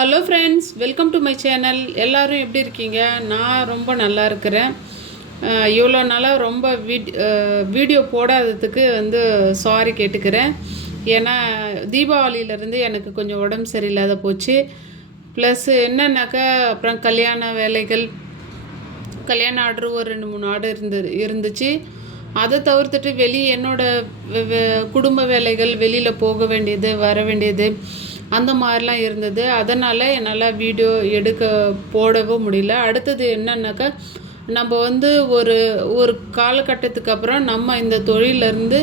Hello friends, welcome to my channel. எல்லோரும் எப்படி இருக்கீங்க? நான் ரொம்ப நல்லா இருக்கிறேன். இவ்வளோ நாளாக ரொம்ப வீடியோ போடாததுக்கு சாரி கேட்டுக்கிறேன். ஏன்னா தீபாவளியிலேருந்து எனக்கு கொஞ்சம் உடம்பு சரியில்லாத போச்சு. ப்ளஸ் என்னன்னாக்கா அப்புறம் கல்யாண வேலைகள், கல்யாண ஆர்டர் ஒரு 2-3 ஆர்டர் இருந்துச்சு. அதை தவிர்த்துட்டு என்னோடய குடும்ப வேலைகள், வெளியில் போக வேண்டியது, வர வேண்டியது, அந்த மாதிரிலாம் இருந்தது. அதனால் என்னால் வீடியோ போடவும் முடியல. அடுத்தது என்னன்னாக்கா, நம்ம ஒரு ஒரு காலகட்டத்துக்கு அப்புறம் நம்ம இந்த தொழிலேருந்து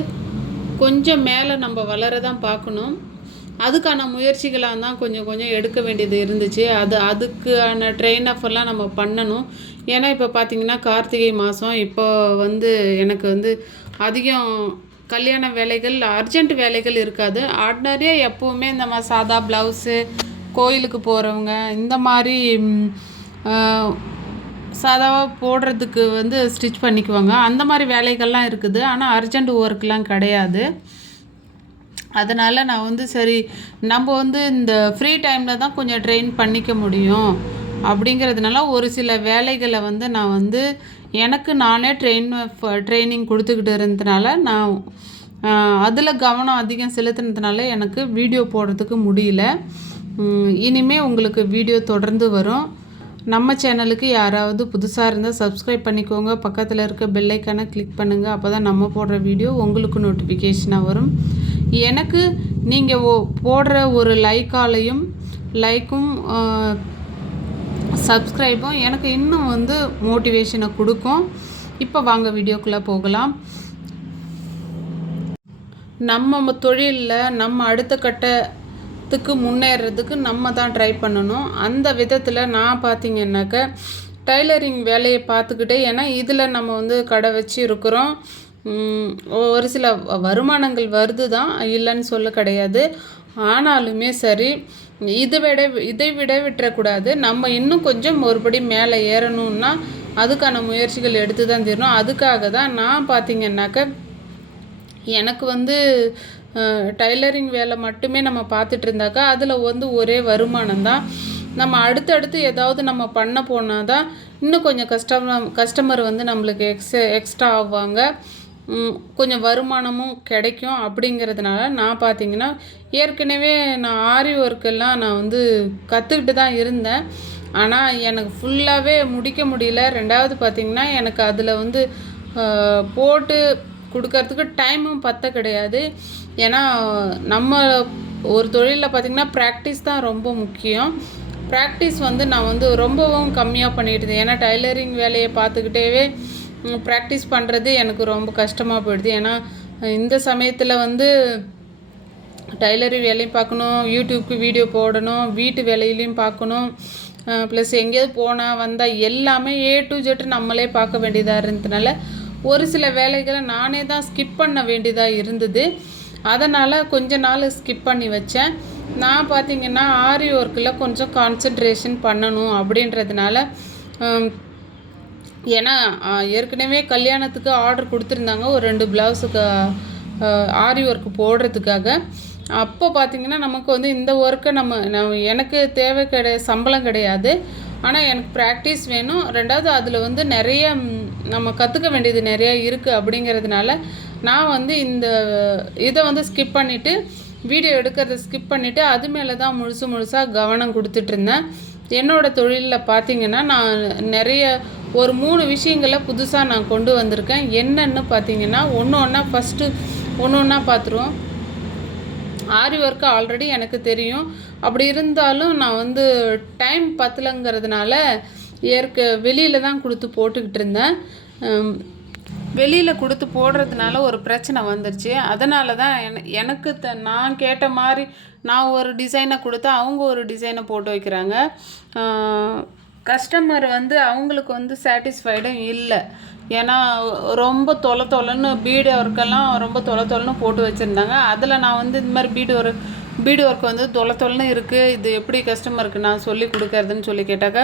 கொஞ்சம் மேலே நம்ம வளர தான் பார்க்கணும். அதுக்கான முயற்சிகளாக தான் கொஞ்சம் கொஞ்சம் எடுக்க வேண்டியது இருந்துச்சு. அதுக்கான ட்ரெயின் அப் எல்லாம் நம்ம பண்ணணும். ஏன்னா இப்போ பார்த்திங்கன்னா கார்த்திகை மாதம். இப்போ எனக்கு அதிகம் கல்யாண வேலைகள், அர்ஜெண்ட் வேலைகள் இருக்காது. ஆர்டினரியாக எப்போவுமே இந்த மாதிரி சாதா ப்ளவுஸு, கோயிலுக்கு போகிறவங்க, இந்த மாதிரி சாதாவாக போடுறதுக்கு ஸ்டிச் பண்ணிக்குவாங்க. அந்த மாதிரி வேலைகள்லாம் இருக்குது. ஆனால் அர்ஜெண்ட் ஒர்க்லாம் கிடையாது. அதனால் நான் சரி, நம்ம இந்த ஃப்ரீ டைமில் தான் கொஞ்சம் ட்ரெயின் பண்ணிக்க முடியும் அப்படிங்கிறதுனால ஒரு சில வேலைகளை நான் எனக்கு நானே ட்ரைனிங் கொடுத்துக்கிட்டு இருந்ததுனால நான் அதில் கவனம் அதிகம் செலுத்தினதுனால எனக்கு வீடியோ போடுறதுக்கு முடியல. இனிமேல் உங்களுக்கு வீடியோ தொடர்ந்து வரும். நம்ம சேனலுக்கு யாராவது புதுசாக இருந்தால் சப்ஸ்கிரைப் பண்ணிக்கோங்க. பக்கத்தில் இருக்க பெல் ஐக்கானை கிளிக் பண்ணுங்கள். அப்போ தான் நம்ம போடுற வீடியோ உங்களுக்கு நோட்டிஃபிகேஷனாக வரும். எனக்கு நீங்கள் போடுற ஒரு லைக்கும் சப்ஸ்கிரைபும் எனக்கு இன்னும் மோட்டிவேஷனை கொடுக்கும். இப்போ வாங்க வீடியோக்குள்ளே போகலாம். நம்ம தொழிலில் நம்ம அடுத்த கட்டத்துக்கு முன்னேறதுக்கு நம்ம தான் ட்ரை பண்ணணும். அந்த விதத்தில் நான் பார்த்திங்கன்னாக்க டைலரிங் வேலையை பார்த்துக்கிட்டே, ஏன்னா இதில் நம்ம கடை வச்சு இருக்கிறோம். ஒரு சில வருமானங்கள் வருது தான், இல்லைன்னு சொல்ல கிடையாது. ஆனாலுமே சரி, இதை விட விட்டுறக்கூடாது. நம்ம இன்னும் கொஞ்சம் ஒருபடி மேலே ஏறணுன்னா அதுக்கான முயற்சிகள் எடுத்து தான் தரணும். அதுக்காக தான் நான் பார்த்திங்கன்னாக்க எனக்கு டைலரிங் வேலை மட்டுமே நம்ம பார்த்துட்டு இருந்தாக்கா அதில் ஒரே வருமானம் தான். நம்ம அடுத்தடுத்து ஏதாவது நம்ம பண்ண போனால் தான் இன்னும் கொஞ்சம் கஸ்டமர் நம்மளுக்கு எக்ஸ்ட்ரா ஆவாங்க, கொஞ்சம் வருமானமும் கிடைக்கும். அப்படிங்கிறதுனால நான் பார்த்திங்கன்னா ஏற்கனவே நான் ஆரி ஒர்க்கெல்லாம் நான் கற்றுக்கிட்டு தான் இருந்தேன். ஆனால் எனக்கு ஃபுல்லாகவே முடிக்க முடியல. ரெண்டாவது பார்த்திங்கன்னா எனக்கு அதில் போட்டு கொடுக்கறதுக்கு டைமும் கிடையாது. ஏன்னா நம்ம ஒரு தொழிலில் பார்த்திங்கன்னா ப்ராக்டிஸ் தான் ரொம்ப முக்கியம். ப்ராக்டிஸ் நான் ரொம்பவும் கம்மியாக பண்ணிடுது. ஏன்னா டைலரிங் வேலையை பார்த்துக்கிட்டே ப்ராக்டிஸ் பண்ணுறது எனக்கு ரொம்ப கஷ்டமாக போயிடுது. ஏன்னா இந்த சமயத்தில் டைலரிங் வேலையும் பார்க்கணும், யூடியூப்க்கு வீடியோ போடணும், வீட்டு வேலையிலையும் பார்க்கணும், ப்ளஸ் எங்கேயாவது போனால் வந்தால் எல்லாமே A to Z நம்மளே பார்க்க வேண்டியதாக இருந்ததுனால ஒரு சில வேலைகளை நானே தான் ஸ்கிப் பண்ண வேண்டியதாக இருந்தது. அதனால் கொஞ்ச நாள் ஸ்கிப் பண்ணி வச்சேன். நான் பார்த்திங்கன்னா ஆரி ஒர்க்கில் கொஞ்சம் கான்சன்ட்ரேஷன் பண்ணணும் அப்படின்றதுனால, ஏன்னா ஏற்கனவே கல்யாணத்துக்கு ஆர்டர் கொடுத்துருந்தாங்க ஒரு 2 ப்ளவுஸுக்கு ஆரி ஒர்க்கு போடுறதுக்காக. அப்போ பார்த்திங்கன்னா நமக்கு இந்த ஒர்க்கை எனக்கு தேவை சம்பளம் கிடையாது. ஆனால் எனக்கு ப்ராக்டிஸ் வேணும். ரெண்டாவது அதில் நிறைய நம்ம கற்றுக்க வேண்டியது நிறையா இருக்குது. அப்படிங்கிறதுனால நான் இதை ஸ்கிப் பண்ணிவிட்டு, வீடியோ எடுக்கிறத ஸ்கிப் பண்ணிவிட்டு அது மேலே தான் முழுசாக கவனம் கொடுத்துட்ருந்தேன். என்னோடய தொழிலில் பார்த்திங்கன்னா நான் நிறைய ஒரு 3 விஷயங்களை புதுசாக நான் கொண்டு வந்திருக்கேன். என்னென்னு பார்த்திங்கன்னா ஒன்று ஒன்றா பார்த்துருவோம். ஆரி ஒர்க்கு ஆல்ரெடி எனக்கு தெரியும். அப்படி இருந்தாலும் நான் டைம் பத்தலைங்கிறதுனால வெளியில் தான் கொடுத்து போட்டுக்கிட்டு இருந்தேன். வெளியில் கொடுத்து போடுறதுனால ஒரு பிரச்சனை வந்துருச்சு. அதனால தான் எனக்கு நான் கேட்ட மாதிரி நான் ஒரு டிசைனை கொடுத்தா அவங்க ஒரு டிசைனை போட்டு வைக்கிறாங்க. கஸ்டமர் அவங்களுக்கு சாட்டிஸ்ஃபைடும் இல்லை. ஏன்னா ரொம்ப தொலைன்னு பீடு ஒர்க்கெல்லாம் ரொம்ப தொலைன்னு போட்டு வச்சுருந்தாங்க. அதில் நான் இந்த மாதிரி பீடு ஒர்க் தொலைன்னு இருக்குது, இது எப்படி கஸ்டமருக்கு நான் சொல்லி கொடுக்கறதுன்னு சொல்லி கேட்டாக்கா,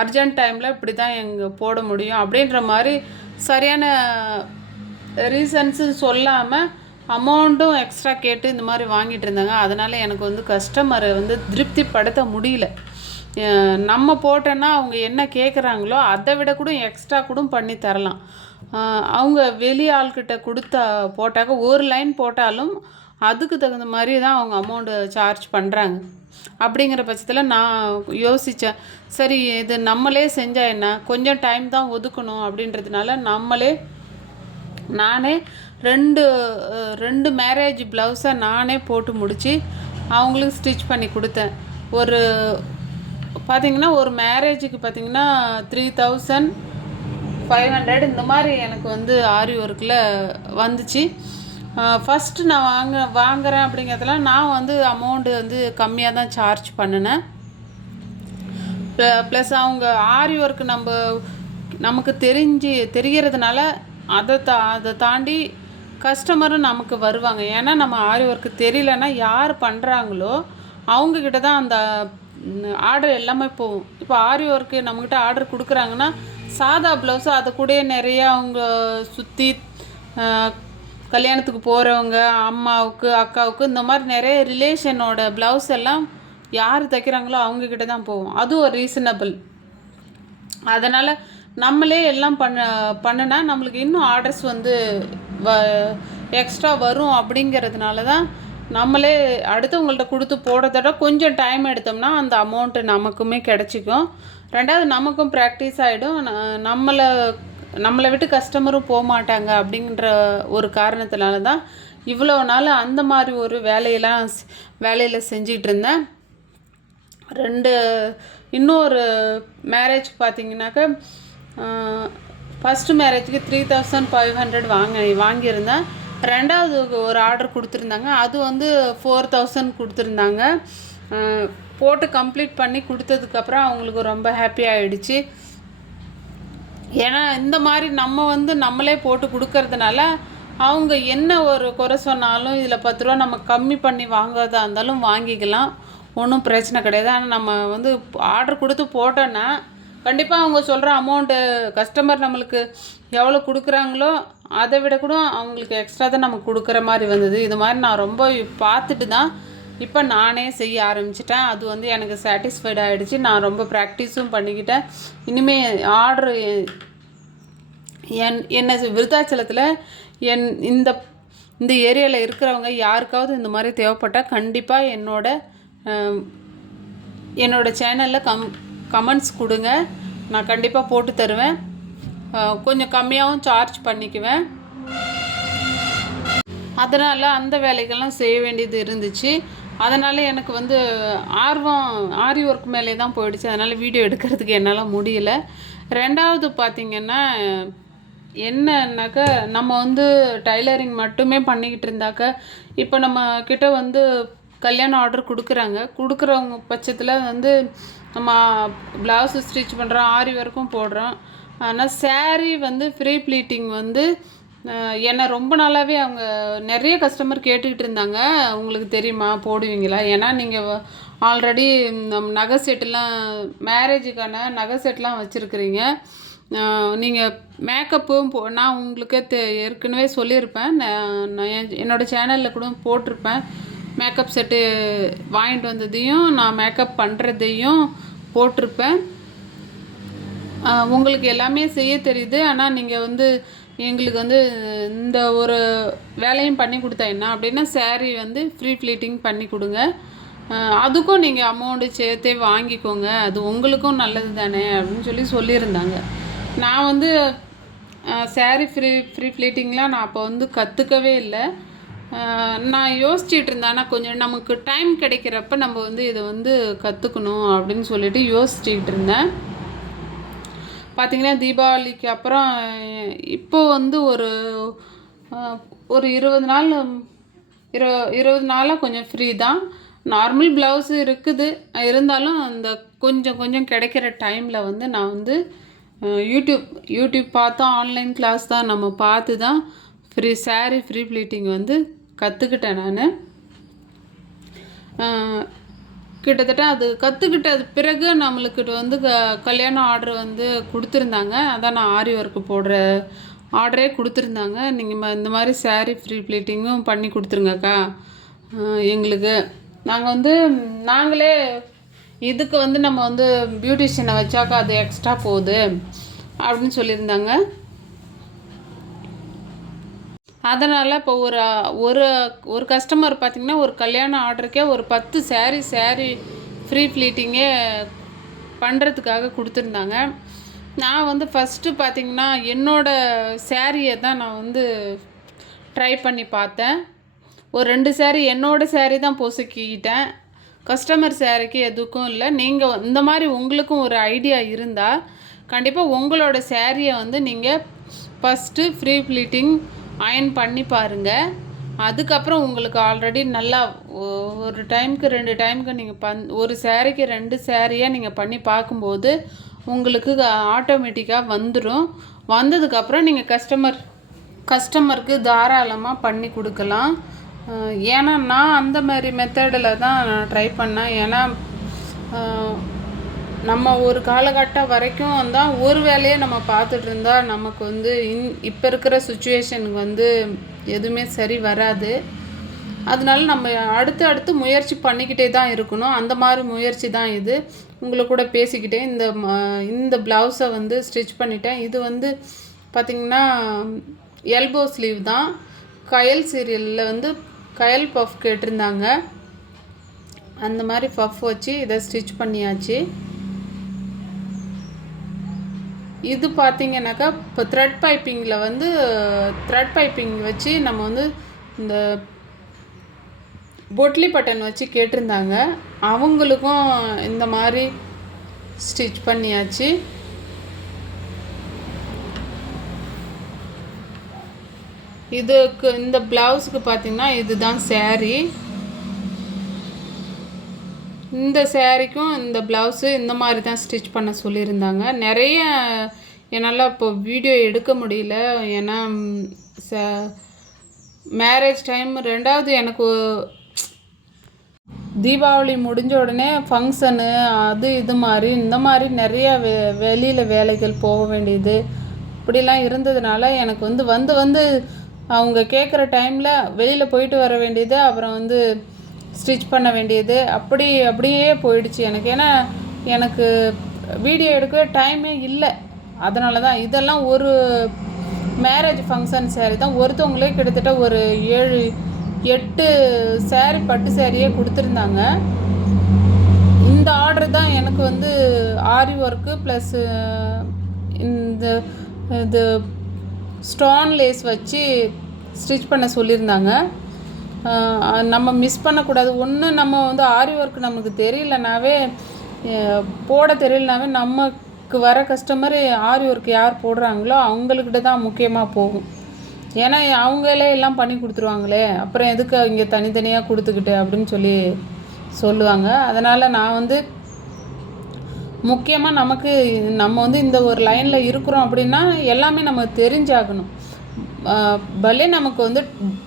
அர்ஜென்ட் டைமில் இப்படி தான் போட முடியும் அப்படின்ற மாதிரி சரியான ரீசன்ஸு சொல்லாமல் அமௌண்ட்டும் எக்ஸ்ட்ரா கேட்டு இந்த மாதிரி வாங்கிட்டு இருந்தாங்க. அதனால் எனக்கு வந்து கஸ்டமரை வந்து திருப்திப்படுத்த முடியல. நம்ம போட்டோன்னா அவங்க என்ன கேட்குறாங்களோ அதை விட கூட எக்ஸ்ட்ரா கூட பண்ணி தரலாம். அவங்க வெளி ஆள்கிட்ட போட்டாக்க ஒரு லைன் போட்டாலும் அதுக்கு தகுந்த மாதிரி தான் அவங்க அமௌண்ட்டு சார்ஜ் பண்ணுறாங்க. அப்படிங்கிற பட்சத்தில் நான் யோசித்தேன், சரி இது நம்மளே செஞ்சால் என்ன, கொஞ்சம் டைம் தான் ஒதுக்கணும் அப்படின்றதுனால நானே ரெண்டு மேரேஜ் ப்ளவுஸை நானே போட்டு முடித்து அவங்களுக்கு ஸ்டிச் பண்ணி கொடுத்தேன். பார்த்திங்கன்னா ஒரு மேரேஜுக்கு பார்த்திங்கன்னா 3500 இந்த மாதிரி எனக்கு வந்து ஆரி ஒர்க்கில் வந்துச்சு. ஃபஸ்ட்டு நான் வாங்குகிறேன் அப்படிங்கிறதுலாம் நான் வந்து அமௌண்ட்டு வந்து கம்மியாக தான் சார்ஜ் பண்ணினேன். ப்ளஸ் அவங்க ஆரி ஒர்க்கு நமக்கு தெரிகிறதுனால அதை தாண்டி கஸ்டமரும் நமக்கு வருவாங்க. ஏன்னா நம்ம ஆரி ஒர்க்கு தெரியலன்னா யார் பண்ணுறாங்களோ அவங்கக்கிட்ட தான் அந்த ஆர்டர் எல்லாமே போகும். இப்போ ஆரி ஒர்க்கு நம்மக்கிட்ட ஆர்டர் கொடுக்குறாங்கன்னா சாதா ப்ளவுஸு அதை கூட நிறைய அவங்க சுற்றி கல்யாணத்துக்கு போகிறவங்க அம்மாவுக்கு அக்காவுக்கு இந்த மாதிரி நிறைய ரிலேஷனோட ப்ளவுஸ் எல்லாம் யார் தைக்கிறாங்களோ அவங்கக்கிட்ட தான் போகும். அதுவும் ஒரு ரீசனபிள். அதனால் நம்மளே எல்லாம் பண்ணுனா நம்மளுக்கு இன்னும் ஆர்டர்ஸ் வந்து எக்ஸ்ட்ரா வரும். அப்படிங்கிறதுனால தான் நம்மளே அடுத்தவங்கள்ட்ட கொடுத்து போடுறதோட கொஞ்சம் டைம் எடுத்தோம்னா அந்த அமௌண்ட்டு நமக்குமே கிடச்சிக்கும். ரெண்டாவது நமக்கும் ப்ராக்டிஸ் ஆகிடும். நம்மளை விட்டு கஸ்டமரும் போக மாட்டாங்க. அப்படின்ற ஒரு காரணத்தினால தான் இவ்வளோ நாள் அந்த மாதிரி ஒரு வேலையில் செஞ்சிகிட்டு இருந்தேன். இன்னொரு மேரேஜ் பார்த்திங்கனாக்கா ஃபஸ்ட்டு மேரேஜுக்கு 3500 வாங்கியிருந்தேன். ரெண்டாவது ஒரு ஆர்டர் கொடுத்துருந்தாங்க, அது வந்து 4000 கொடுத்துருந்தாங்க. போட்டு கம்ப்ளீட் பண்ணி கொடுத்ததுக்கப்புறம் அவங்களுக்கு ரொம்ப ஹாப்பி ஆகிடுச்சு. ஏன்னா இந்த மாதிரி நம்ம வந்து நம்மளே போட்டு கொடுக்கறதுனால அவங்க என்ன ஒரு குறை சொன்னாலும் இதில் 10 ரூபா நம்ம கம்மி பண்ணி வாங்குறதா இருந்தாலும் வாங்கிக்கலாம், ஒன்றும் பிரச்சனை கிடையாது. ஆனால் நம்ம வந்து ஆர்டர் கொடுத்து போட்டோன்னா கண்டிப்பாக அவங்க சொல்கிற அமௌண்ட்டு கஸ்டமர் நம்மளுக்கு எவ்வளோ கொடுக்குறாங்களோ அதை விட கூட அவங்களுக்கு எக்ஸ்ட்ரா தான் நமக்கு கொடுக்குற மாதிரி வந்தது. இது மாதிரி நான் ரொம்ப பார்த்துட்டு தான் இப்போ நானே செய்ய ஆரம்பிச்சிட்டேன். அது வந்து எனக்கு சாட்டிஸ்ஃபைட் ஆகிடுச்சு. நான் ரொம்ப ப்ராக்டிஸும் பண்ணிக்கிட்டேன். இனிமேல் ஆர்டரு என்ன விருத்தாச்சலத்தில் இந்த ஏரியாவில் இருக்கிறவங்க யாருக்காவது இந்த மாதிரி தேவைப்பட்டால் கண்டிப்பாக என்னோட சேனலில் கமெண்ட்ஸ் கொடுங்க, நான் கண்டிப்பாக போட்டு தருவேன். கொஞ்சம் கம்மியாகவும் சார்ஜ் பண்ணிக்குவேன். அதனால் அந்த வேலைகள்லாம் செய்ய வேண்டியது இருந்துச்சு. அதனால் எனக்கு வந்து ஆரி ஒர்க் மேலே தான் போயிடுச்சு. அதனால் வீடியோ எடுக்கிறதுக்கு என்னால் முடியல. ரெண்டாவது பார்த்திங்கன்னா என்னன்னாக்கா நம்ம வந்து டைலரிங் மட்டுமே பண்ணிக்கிட்டு இருந்தாக்க இப்போ நம்ம கிட்ட வந்து கல்யாண ஆர்டர் கொடுக்குறவங்க பட்சத்தில் வந்து நம்ம ப்ளவுஸு ஸ்டிச் பண்ணுறோம், ஆரி ஒர்க்கும் போடுறோம். ஆனால் சேரீ வந்து ஃப்ரீ ப்ளீட்டிங் வந்து என்னை ரொம்ப நாளாகவே அவங்க நிறைய கஸ்டமர் கேட்டுக்கிட்டு இருந்தாங்க, உங்களுக்கு தெரியுமா போடுவீங்களா? ஏன்னா நீங்கள் ஆல்ரெடி நகை செட்டுலாம் மேரேஜுக்கான நகை செட்லாம் வச்சுருக்குறீங்க. நீங்கள் மேக்கப்பும் நான் உங்களுக்கு ஏற்கனவே சொல்லியிருப்பேன். நான் என்னோடய சேனலில் கூட போட்டிருப்பேன். மேக்கப் செட்டு வாங்கிட்டு வந்ததையும் நான் மேக்கப் பண்ணுறதையும் போட்டிருப்பேன். உங்களுக்கு எல்லாமே செய்ய தெரியுது, ஆனால் நீங்கள் வந்து எங்களுக்கு வந்து இந்த ஒரு வேலையும் பண்ணி கொடுத்தா என்ன அப்படின்னா சேரீ வந்து ஃப்ரீ ப்ளீட்டிங் பண்ணி கொடுங்க, அதுக்கும் நீங்கள் அமௌண்ட்டு சேர்த்தே வாங்கிக்கோங்க, அது உங்களுக்கும் நல்லது தானே அப்படின்னு சொல்லியிருந்தாங்க. நான் வந்து சேரீ ஃப்ரீ ப்ளீட்டிங்லாம் நான் அப்போ வந்து கற்றுக்கவே இல்லை. நான் யோசிச்சுட்டு இருந்தேன், ஆனால் கொஞ்சம் நமக்கு டைம் கிடைக்கிறப்ப நம்ம வந்து இதை வந்து கற்றுக்கணும் அப்படின்னு சொல்லிட்டு யோசிச்சுக்கிட்டு இருந்தேன். பார்த்திங்கன்னா தீபாவளிக்கு அப்புறம் இப்போது வந்து ஒரு 20 நாளாக கொஞ்சம் ஃப்ரீ தான். நார்மல் ப்ளவுஸு இருக்குது, இருந்தாலும் அந்த கொஞ்சம் கிடைக்கிற டைமில் வந்து நான் வந்து யூடியூப் பார்த்தோம், ஆன்லைன் கிளாஸ் தான் நம்ம பார்த்து தான் சேரீ ஃப்ரீ ப்ளீட்டிங் வந்து கற்றுக்கிட்டேன். நான் கிட்டத்தட்ட அது கற்றுக்கிட்டது பிறகு நம்மளுக்கு வந்து கல்யாண ஆர்டர் வந்து கொடுத்துருந்தாங்க. அதான் நான் ஆரி ஒர்க்கு ஆர்டரே கொடுத்துருந்தாங்க. நீங்கள் இந்த மாதிரி சாரீ ஃப்ரீ ப்ளீட்டிங்கும் பண்ணி கொடுத்துருங்கக்கா எங்களுக்கு. நாங்கள் வந்து நாங்களே இதுக்கு வந்து நம்ம வந்து பியூட்டிஷியனை வச்சாக்கா அது எக்ஸ்ட்ரா போகுது அப்படின்னு சொல்லியிருந்தாங்க. அதனால் இப்போ ஒரு ஒரு ஒரு கஸ்டமர் பார்த்திங்கன்னா ஒரு கல்யாண ஆர்டருக்கே ஒரு 10 சாரீ ஃப்ரீ ப்ளீட்டிங்கே பண்ணுறதுக்காக கொடுத்துருந்தாங்க. நான் வந்து ஃபஸ்ட்டு பார்த்திங்கன்னா என்னோடய சாரியை தான் நான் வந்து ட்ரை பண்ணி பார்த்தேன். ஒரு 2 சாரீ என்னோடய சாரீ தான் பொசுக்கிக்கிட்டேன். கஸ்டமர் சாரீக்கு எதுக்கும் இல்லை. நீங்கள் இந்த மாதிரி உங்களுக்கும் ஒரு ஐடியா இருந்தால் கண்டிப்பாக உங்களோட சாரியை வந்து நீங்கள் ஃபஸ்ட்டு ஃப்ரீ ப்ளீட்டிங் அயன் பண்ணி பாருங்கள். அதுக்கப்புறம் உங்களுக்கு ஆல்ரெடி நல்லா ஒரு டைமுக்கு 2 டைமுக்கு நீங்கள் ஒரு சாரீக்கு 2 சாரியாக நீங்கள் பண்ணி பார்க்கும்போது உங்களுக்கு ஆட்டோமேட்டிக்காக வந்துடும். வந்ததுக்கப்புறம் நீங்கள் கஸ்டமருக்கு தாராளமாக பண்ணி கொடுக்கலாம். ஏன்னா நான் அந்த மாதிரி மெத்தடில் தான் நான் ட்ரை பண்ணேன். ஏன்னா நம்ம ஒரு காலகட்டம் வரைக்கும் தான் ஒரு வேலையை நம்ம பார்த்துட்டு இருந்தால் நமக்கு வந்து இப்போ இருக்கிற சுச்சுவேஷனுக்கு வந்து எதுவுமே சரி வராது. அதனால நம்ம அடுத்து முயற்சி பண்ணிக்கிட்டே தான் இருக்கணும். அந்த மாதிரி முயற்சி தான் இது. உங்களுக்கு கூட பேசிக்கிட்டே இந்த ப்ளவுஸை வந்து ஸ்டிச் பண்ணிட்டேன். இது வந்து பார்த்திங்கன்னா எல்போ ஸ்லீவ் தான். கயல் சீரியலில் வந்து கயல் பஃப் கேட்டிருந்தாங்க. அந்த மாதிரி பஃப் வச்சு இதை ஸ்டிச் பண்ணியாச்சு. இது பார்த்திங்கனாக்கா இப்போ த்ரெட் பைப்பிங்கில் வந்து த்ரெட் பைப்பிங் வச்சு நம்ம வந்து இந்த பொட்லி பட்டன் வச்சு கேட்டிருந்தாங்க. அவங்களுக்கும் இந்த மாதிரி ஸ்டிச் பண்ணியாச்சு. இதுக்கு இந்த ப்ளவுஸுக்கு பார்த்திங்கன்னா இதுதான் சாரீ. இந்த சாரீக்கும் இந்த ப்ளவுஸு இந்த மாதிரி தான் ஸ்டிச் பண்ண சொல்லியிருந்தாங்க. நிறைய என்னால் இப்போ வீடியோ எடுக்க முடியல. ஏன்னா மேரேஜ் டைம், 2வது எனக்கு தீபாவளி முடிஞ்ச உடனே ஃபங்க்ஷனு அது இது மாதிரி இந்த மாதிரி நிறைய வெளியில் வேலைகள் போக வேண்டியது இப்படிலாம் இருந்ததுனால எனக்கு வந்து அவங்க கேட்குற டைமில் வெளியில் போயிட்டு வர வேண்டியது, அப்புறம் வந்து ஸ்டிச் பண்ண வேண்டியது அப்படியே போயிடுச்சு எனக்கு. ஏன்னா எனக்கு வீடியோ எடுக்கவே டைமே இல்லை. அதனால தான் இதெல்லாம் ஒரு மேரேஜ் ஃபங்க்ஷன் சாரீ தான். ஒருத்தவங்களே கிட்டத்தட்ட ஒரு 7-8 சாரீ பட்டு சாரியே கொடுத்துருந்தாங்க. இந்த ஆர்டர் தான் எனக்கு வந்து ஆரி ஒர்க்கு ப்ளஸ் இது ஸ்டோன் லேஸ் வச்சு ஸ்டிச் பண்ண சொல்லியிருந்தாங்க. நம்ம மிஸ் பண்ணக்கூடாது. ஒன்று நம்ம வந்து ஆரி ஒர்க் நமக்கு தெரியலனாவே போட தெரியலனாவே நமக்கு வர கஸ்டமர் ஆரி ஒர்க் யார் போடுறாங்களோ அவங்கக்கிட்ட தான் முக்கியமாக போகும். ஏன்னா அவங்களே எல்லாம் பண்ணி கொடுத்துருவாங்களே, அப்புறம் எதுக்கு இங்கே தனித்தனியாக கொடுத்துக்கிட்டு அப்படின்னு சொல்லுவாங்க. அதனால் நான் வந்து முக்கியமாக நம்ம வந்து இந்த ஒரு லைனில் இருக்கிறோம் அப்படின்னா எல்லாமே நம்ம தெரிஞ்சாகணும். பலே நமக்கு வந்து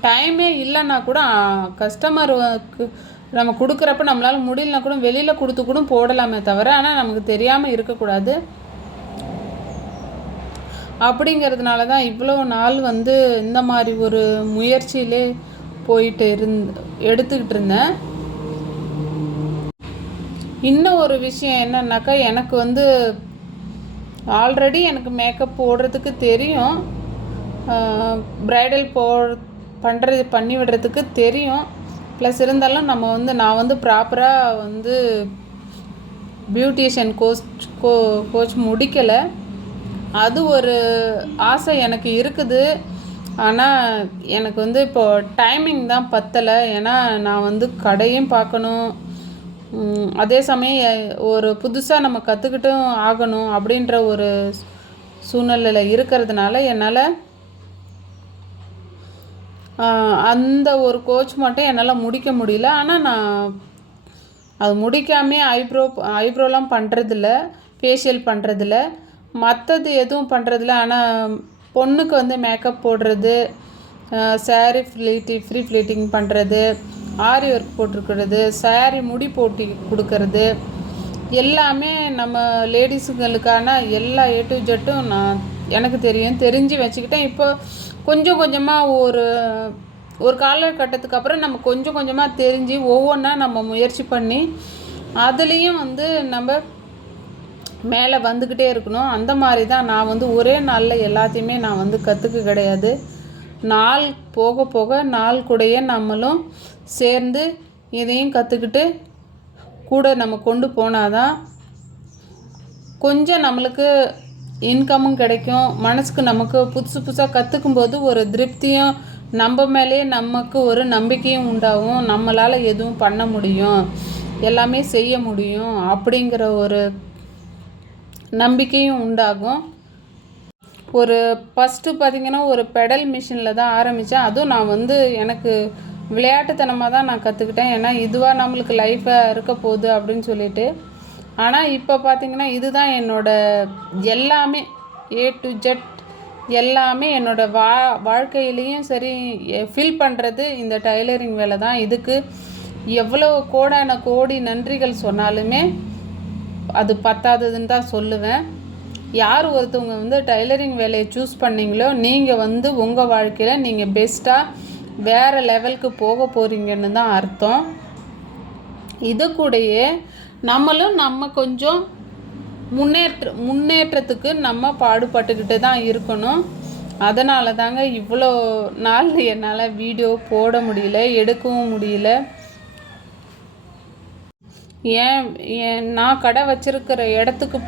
டைமே இல்லைன்னா கூட கஸ்டமருக்கு நம்ம கொடுக்குறப்ப நம்மளால் முடியலனா கூட வெளியில் கொடுத்து கூட போடலாமே தவிர, ஆனால் நமக்கு தெரியாமல் இருக்கக்கூடாது. அப்படிங்கிறதுனால தான் இவ்வளோ நாள் வந்து இந்த மாதிரி ஒரு முயற்சியிலே போயிட்டு எடுத்துக்கிட்டு இருந்தேன். இன்னும் ஒரு விஷயம் என்னன்னாக்கா, எனக்கு வந்து ஆல்ரெடி எனக்கு மேக்கப் போடுறதுக்கு தெரியும், ப்ரைடல் பண்ணி விடுறதுக்கு தெரியும். ப்ளஸ் இருந்தாலும் நான் வந்து ப்ராப்பராக வந்து பியூட்டிஷியன் கோச் முடிக்கலை. அது ஒரு ஆசை எனக்கு இருக்குது. ஆனால் எனக்கு வந்து இப்போது டைமிங் தான் பத்தலை. ஏன்னா நான் வந்து கடையும் பார்க்கணும், அதே சமயம் ஒரு புதுசாக நம்ம கற்றுக்கிட்டும் ஆகணும் அப்படின்ற ஒரு சூழ்நிலையில் இருக்கிறதுனால என்னால் அந்த ஒரு கோச் மட்டும் என்னால் முடிக்க முடியல. ஆனால் நான் அது முடிக்காமே ஐப்ரோலாம் பண்ணுறதில்ல, ஃபேஷியல் பண்ணுறதில்ல, மற்றது எதுவும் பண்ணுறதில்ல. ஆனால் பொண்ணுக்கு வந்து மேக்கப் போடுறது, சாரீ ஃப்ரீ ஃப்ளீட்டிங் பண்ணுறது, ஆரி ஒர்க் போட்டிருக்கிறது, சாரீ முடி போட்டி கொடுக்கறது, எல்லாமே நம்ம லேடிஸுங்களுக்கான எல்லா A to Z நான் எனக்கு தெரிஞ்சு வச்சுக்கிட்டேன். இப்போ கொஞ்சம் கொஞ்சமாக ஒரு காலகட்டத்துக்கு அப்புறம் நம்ம கொஞ்சம் கொஞ்சமாக தெரிஞ்சு ஒவ்வொன்றா நம்ம முயற்சி பண்ணி அதுலேயும் வந்து நம்ம மேலே வந்துக்கிட்டே இருக்கணும். அந்த மாதிரி தான் நான் வந்து ஒரே நாளில் எல்லாத்தையுமே நான் வந்து கற்றுக்க கிடையாது. நாள் போக போக நாள் கூடயே நம்மளும் சேர்ந்து இதையும் கற்றுக்கிட்டு கூட நம்ம கொண்டு போனாதான் கொஞ்சம் நம்மளுக்கு இன்கமும் கிடைக்கும். மனசுக்கு நமக்கு புதுசாக கற்றுக்கும்போது ஒரு திருப்தியும் நம்ம மேலே நமக்கு ஒரு நம்பிக்கையும் உண்டாகும். நம்மளால் எதுவும் பண்ண முடியும், எல்லாமே செய்ய முடியும் அப்படிங்கிற ஒரு நம்பிக்கையும் உண்டாகும். ஒரு ஃபஸ்ட்டு பார்த்திங்கன்னா ஒரு பெடல் மிஷினில் தான் ஆரம்பித்தேன். அதுவும் நான் வந்து எனக்கு விளையாட்டுத்தனமாக தான் நான் கற்றுக்கிட்டேன். ஏன்னா இதுவாக நம்மளுக்கு லைஃப்பாக இருக்க போகுது அப்படின்னு சொல்லிட்டு. ஆனால் இப்போ பார்த்திங்கன்னா இதுதான் என்னோடய எல்லாமே A to Z எல்லாமே என்னோடய வாழ்க்கையிலையும் சரி ஃபீல் பண்ணுறது இந்த டைலரிங் வேலை தான். இதுக்கு எவ்வளோ கோடான கோடி நன்றிகள் சொன்னாலுமே அது பத்தாததுன்னு தான் சொல்லுவேன். யார் ஒருத்தவங்க வந்து டைலரிங் வேலையை சூஸ் பண்ணிங்களோ நீங்கள் வந்து உங்கள் வாழ்க்கையில் நீங்கள் பெஸ்ட்டாக வேறு லெவலுக்கு போக போகிறீங்கன்னு தான் அர்த்தம். இது கூடயே நம்மளும் நம்ம கொஞ்சம் முன்னேற்றத்துக்கு நம்ம பாடுபட்டுக்கிட்டு தான் இருக்கணும். அதனால தாங்க இவ்வளோ நாள் என்னால் வீடியோ போட முடியல, எடுக்கவும் முடியல. நான் கடை வச்சுருக்கிற இடத்துக்கு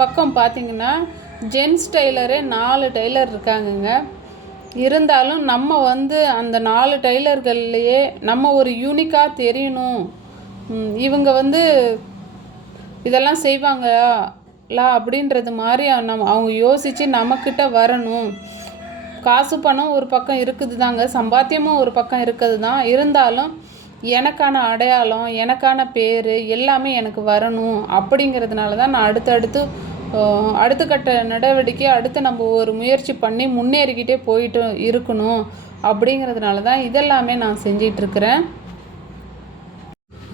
பக்கம் பார்த்திங்கன்னா ஜென்ஸ் டெய்லரே 4 டெய்லர் இருக்காங்கங்க. இருந்தாலும் நம்ம வந்து அந்த 4 டெய்லர்கள்லையே நம்ம ஒரு யூனிக்காக தெரியணும். இவங்க வந்து இதெல்லாம் செய்வாங்களா அப்படின்றது மாதிரி அவங்க யோசித்து நம்மக்கிட்ட வரணும். காசு பணம் ஒரு பக்கம் இருக்குது தாங்க, சம்பாத்தியமும் ஒரு பக்கம் இருக்குது தான். இருந்தாலும் எனக்கான அடையாளம், எனக்கான பேர் எல்லாமே எனக்கு வரணும். அப்படிங்கிறதுனால தான் நான் அடுத்த கட்ட நடவடிக்கை அடுத்து நம்ம ஒரு முயற்சி பண்ணி முன்னேறிக்கிட்டே போயிட்டு இருக்கணும். அப்படிங்கிறதுனால தான் இதெல்லாமே நான் செஞ்சிகிட்ருக்கிறேன்.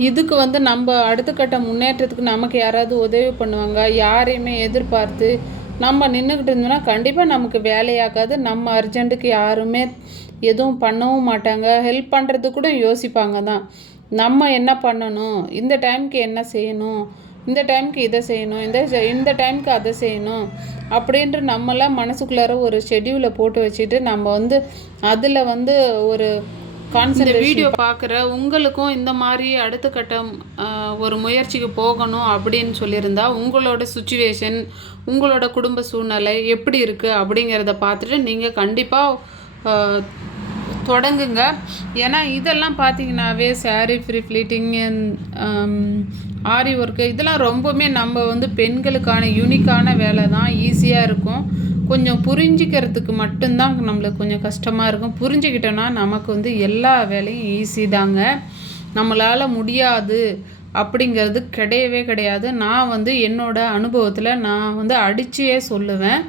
இதுக்கு வந்து நம்ம அடுத்த கட்ட முன்னேற்றத்துக்கு நமக்கு யாராவது உதவி பண்ணுவாங்க, யாரையுமே எதிர்பார்த்து நம்ம நின்றுக்கிட்டு இருந்தோம்னா கண்டிப்பாக நமக்கு வேலையாகாது. நம்ம அர்ஜென்ட்டுக்கு யாருமே எதுவும் பண்ணவும் மாட்டாங்க, ஹெல்ப் பண்ணுறதுக்கு கூட யோசிப்பாங்க தான். நம்ம என்ன பண்ணணும், இந்த டைமுக்கு என்ன செய்யணும், இந்த டைமுக்கு இதை செய்யணும், இந்த டைமுக்கு அதை செய்யணும் அப்படின்ட்டு நம்மளாம் மனசுக்குள்ளார ஒரு ஷெட்யூலை போட்டு வச்சுட்டு நம்ம வந்து அதில் வந்து ஒரு இந்த வீடியோ பார்க்குற உங்களுக்கும் இந்த மாதிரி அடுத்த கட்டம் ஒரு முயற்சிக்கு போகணும் அப்படின்னு சொல்லியிருந்தா உங்களோட சுச்சுவேஷன், உங்களோட குடும்ப சூழ்நிலை எப்படி இருக்குது அப்படிங்கிறத பார்த்துட்டு நீங்கள் கண்டிப்பாக தொடங்குங்க. ஏன்னா இதெல்லாம் பார்த்தீங்கன்னாவே சாரீ ஃப்ளீட்டிங், ஆரி ஒர்க்கு இதெல்லாம் ரொம்பவுமே நம்ம வந்து பெண்களுக்கான யூனிக்கான வேலை தான். ஈஸியாக இருக்கும். கொஞ்சம் புரிஞ்சிக்கிறதுக்கு மட்டும்தான் நம்மளுக்கு கொஞ்சம் கஷ்டமாக இருக்கும். புரிஞ்சுக்கிட்டோன்னா நமக்கு வந்து எல்லா வேலையும் ஈஸி தாங்க. நம்மளால் முடியாது அப்படிங்கிறது கிடையவே கிடையாது. நான் வந்து என்னோடய அனுபவத்தில் நான் வந்து அடிச்சே சொல்லுவேன்.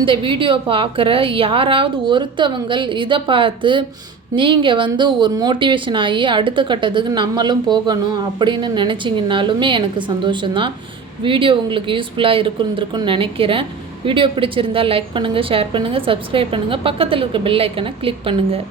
இந்த வீடியோ பார்க்குற யாராவது ஒருத்தவங்கள் இதை பார்த்து நீங்கள் வந்து ஒரு மோட்டிவேஷன் ஆகி அடுத்த கட்டத்துக்கு நம்மளும் போகணும் அப்படின்னு நினச்சிங்கனாலுமே எனக்கு சந்தோஷம்தான். வீடியோ உங்களுக்கு யூஸ்ஃபுல்லாக இருந்திருக்குன்னு நினைக்கிறேன். வீடியோ பிடிச்சிருந்தால் லைக் பண்ணுங்கள், ஷேர் பண்ணுங்கள், சப்ஸ்கிரைப் பண்ணுங்கள், பக்கத்தில் இருக்க பெல் ஐக்கனை கிளிக் பண்ணுங்கள்.